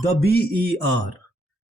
The BER.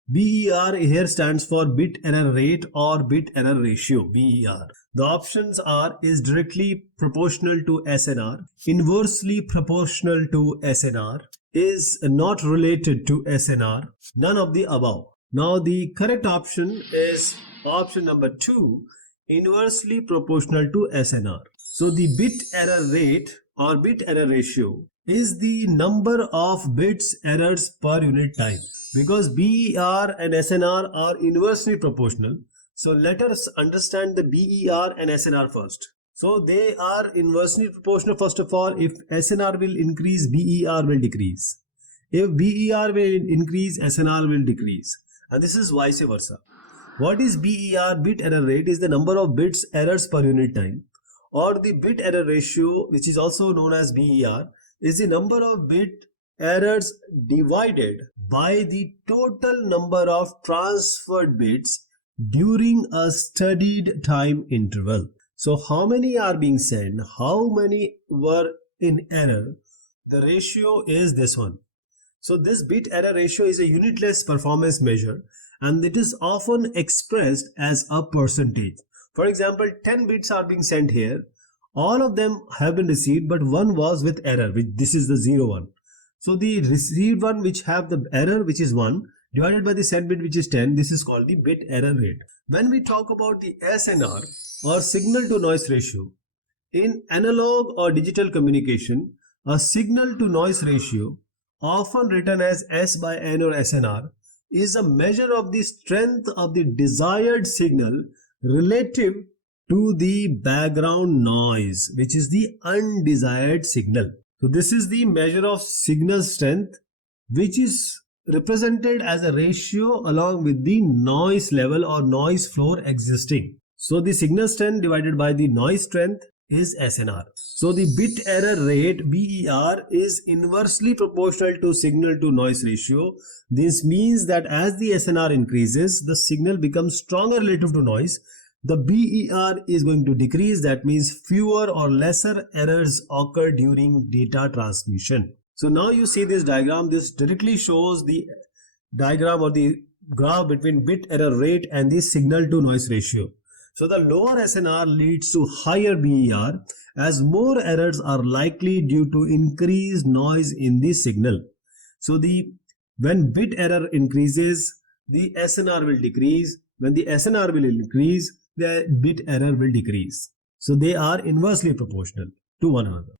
BER here stands for bit error rate or bit error ratio, BER. The options are is directly proportional to SNR, inversely proportional to SNR, is not related to SNR, none of the above. Now the correct option is option number 2, inversely proportional to SNR. So the bit error rate or bit error ratio is the number of bits errors per unit time. Because BER and SNR are inversely proportional, so let us understand the BER and SNR first. So they are inversely proportional. First of all, if SNR will increase, BER will decrease. If BER will increase, SNR will decrease. And this is vice versa. What is BER? Bit error rate is the number of bits errors per unit time, or the bit error ratio, which is also known as BER, is the number of bit errors divided by the total number of transferred bits during a studied time interval. So how many are being sent, how many were in error, the ratio is this one. So this bit error ratio is a unitless performance measure, and it is often expressed as a percentage. For example, 10 bits are being sent here, all of them have been received, but one was with error, which this is the 0 one. So the received one which have the error, which is 1, divided by the sent bit, which is 10, this is called the bit error rate. When we talk about the SNR or signal to noise ratio, in analog or digital communication, a signal to noise ratio, often written as S by N or SNR, is a measure of the strength of the desired signal relative to the background noise, which is the undesired signal. So this is the measure of signal strength, which is represented as a ratio along with the noise level or noise floor existing. So the signal strength divided by the noise strength is SNR. So the bit error rate BER is inversely proportional to signal to noise ratio. This means that as the SNR increases, the signal becomes stronger relative to noise. The BER is going to decrease. That means fewer or lesser errors occur during data transmission. So now you see this diagram. This directly shows the diagram or the graph between bit error rate and the signal to noise ratio. So the lower SNR leads to higher BER, as more errors are likely due to increased noise in the signal. So when bit error increases, the SNR will decrease. When the SNR will increase, the bit error will decrease. So they are inversely proportional to one another.